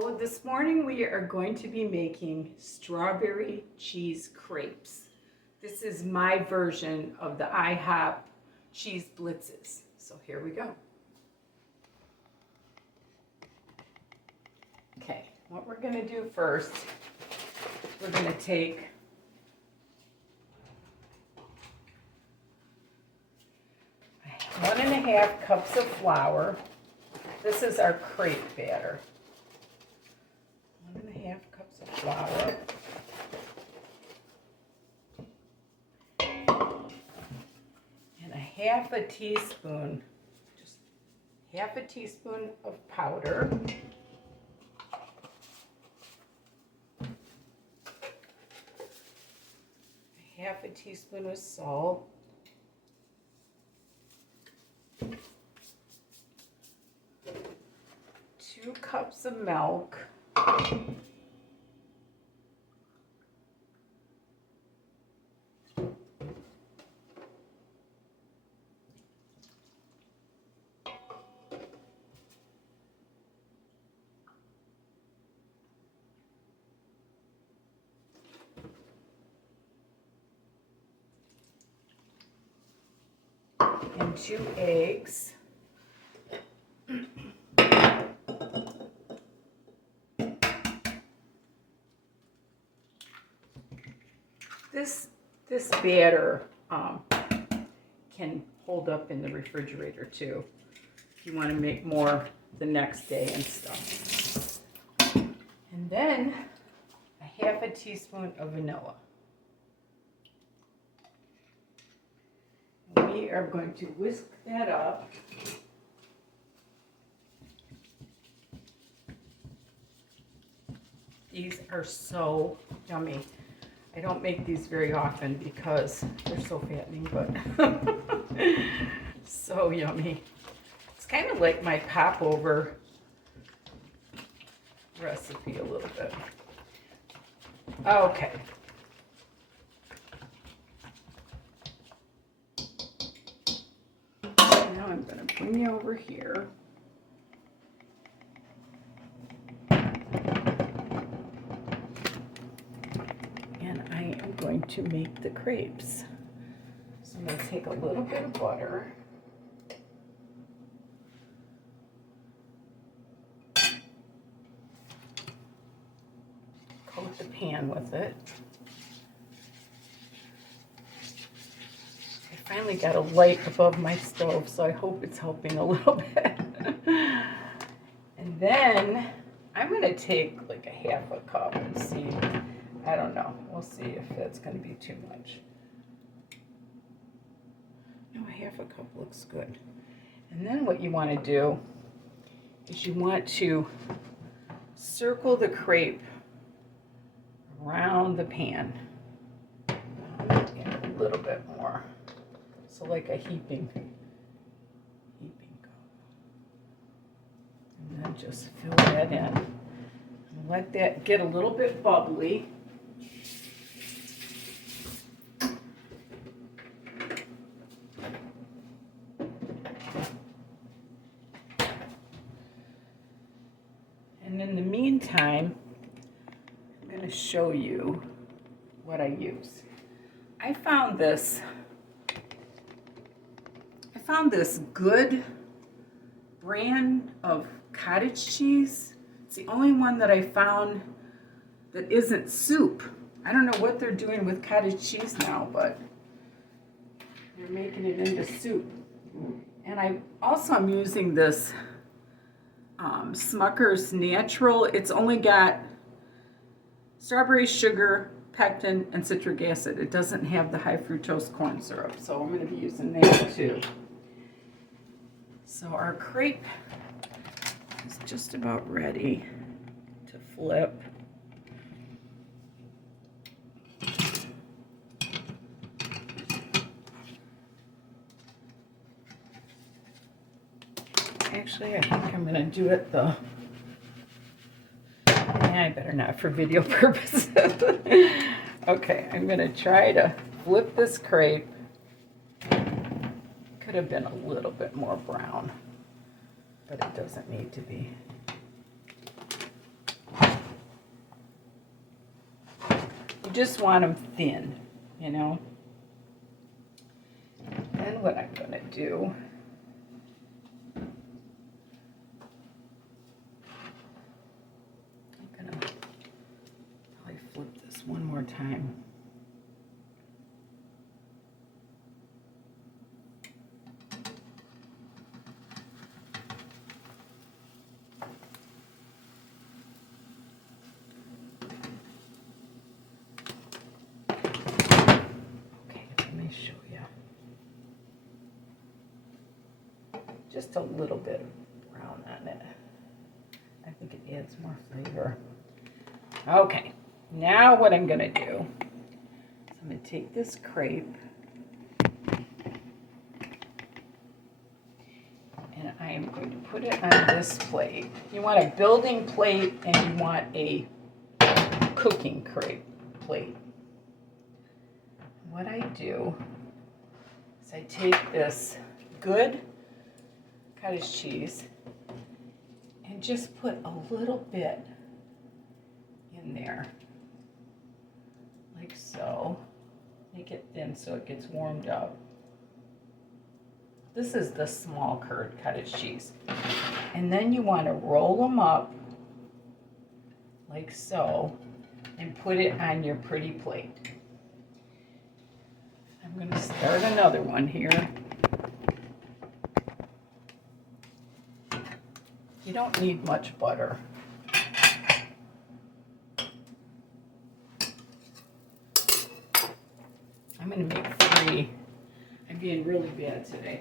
So this morning we are going to be making strawberry cheese crepes. This is my version of the IHOP cheese blitzes. So here we go. Okay, what we're going to do first, we're going to take one and a half cups of flour. This is our crepe batter. 1.5 cups of flour. And half a teaspoon, just half a teaspoon of powder. Half a teaspoon of salt. 2 cups of milk. And 2 eggs. This batter can hold up in the refrigerator too, if you want to make more the next day and stuff. And then half a teaspoon of vanilla. We are going to whisk that up. These are so yummy. I don't make these very often because they're so fattening, but so yummy. It's kind of like my popover recipe a little bit. Okay. Now I'm going to bring you over here. I'm going to make the crepes. So I'm going to take a little bit of butter. Coat the pan with it. I finally got a light above my stove, so I hope it's helping a little bit. And then I'm going to take like a half a cup and see. I don't know. We'll see if that's going to be too much. No, half a cup looks good. And then what you want to do is you want to circle the crepe around the pan. And a little bit more. So like a heaping cup. And then just fill that in. And let that get a little bit bubbly. And in the meantime, I'm going to show you what I use. I found this good brand of cottage cheese. It's the only one that I found that isn't soup. I don't know what they're doing with cottage cheese now, but they're making it into soup. And I'm using this Smucker's Natural. It's only got strawberry sugar, pectin, and citric acid. It doesn't have the high fructose corn syrup, so I'm going to be using that too. So our crepe is just about ready to flip. Actually, I think I'm going to do it the... I better not for video purposes. Okay, I'm going to try to flip this crepe. Could have been a little bit more brown, but it doesn't need to be. You just want them thin, you know. Then what I'm going to do, I'm going to probably flip this one more time. Show you just a little bit of brown on it. I think it adds more flavor. Okay, now what I'm going to do is I'm going to take this crepe and I am going to put it on this plate. You want a building plate and you want a cooking crepe plate. What I do is I take this good cottage cheese and just put a little bit in there, like so. Make it thin so it gets warmed up. This is the small curd cottage cheese. And then you want to roll them up like so and put it on your pretty plate. I'm going to start another one here. You don't need much butter. I'm going to make 3. I'm being really bad today.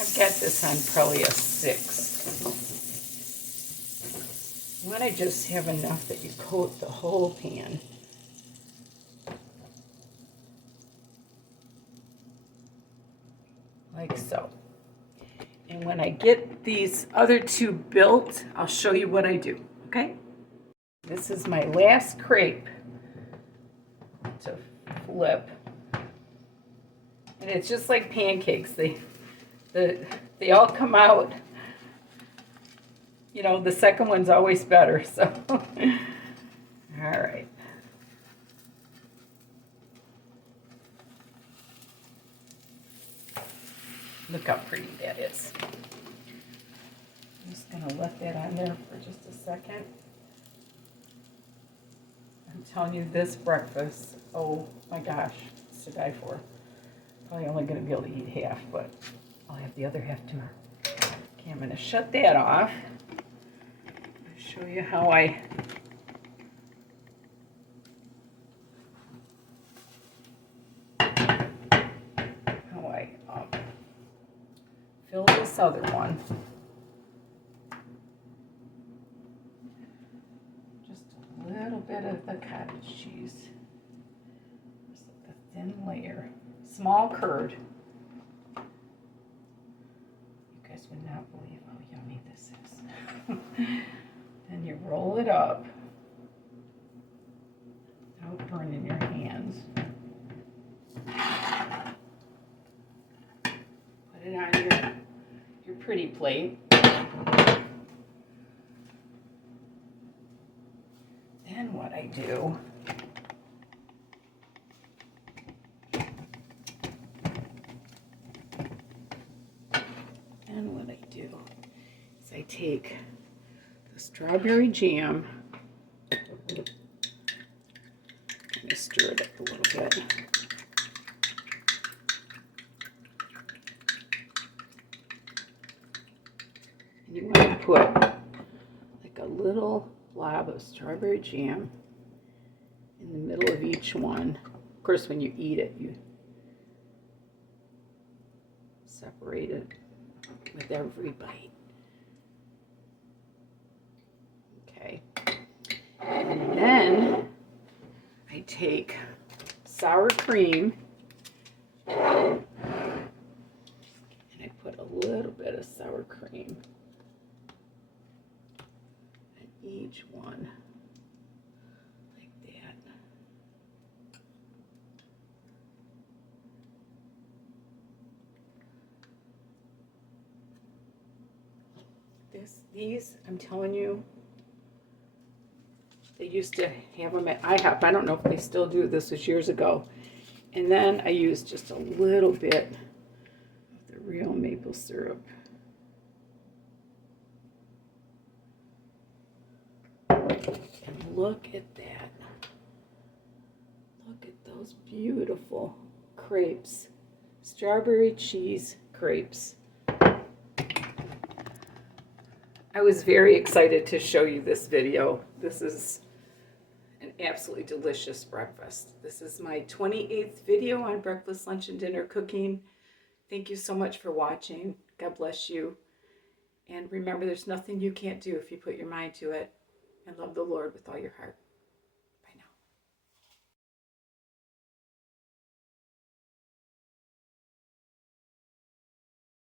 I've got this on probably a 6. You want to just have enough that you coat the whole pan. Like so. And when I get these other 2 built, I'll show you what I do, okay? This is my last crepe to flip. And it's just like pancakes. They all come out, you know, the second one's always better, so. All right. Look how pretty that is. I'm just going to let that on there for just a second. I'm telling you, this breakfast, oh my gosh, it's to die for. Probably only going to be able to eat half, but I'll have the other half tomorrow. Okay, I'm going to shut that off. I'll show you how I fill this other one. Just a little bit of the cottage cheese. Just like a thin layer. Small curd. You guys would not believe how yummy this is. Then you roll it up without burning your hands. Put it on your pretty plate. Then what I do is I take the strawberry jam, kind of stir it up a little bit. And you want to put like a little blob of strawberry jam in the middle of each one. Of course, when you eat it, you separate it with every bite. Okay. And then I take sour cream and I put a little bit of sour cream in each one. These, I'm telling you, they used to have them at IHOP. I don't know if they still do. This was years ago. And then I used just a little bit of the real maple syrup. And look at that. Look at those beautiful crepes. Strawberry cheese crepes. I was very excited to show you this video. This is an absolutely delicious breakfast. This is my 28th video on breakfast, lunch, and dinner cooking. Thank you so much for watching. God bless you. And remember, there's nothing you can't do if you put your mind to it and love the Lord with all your heart.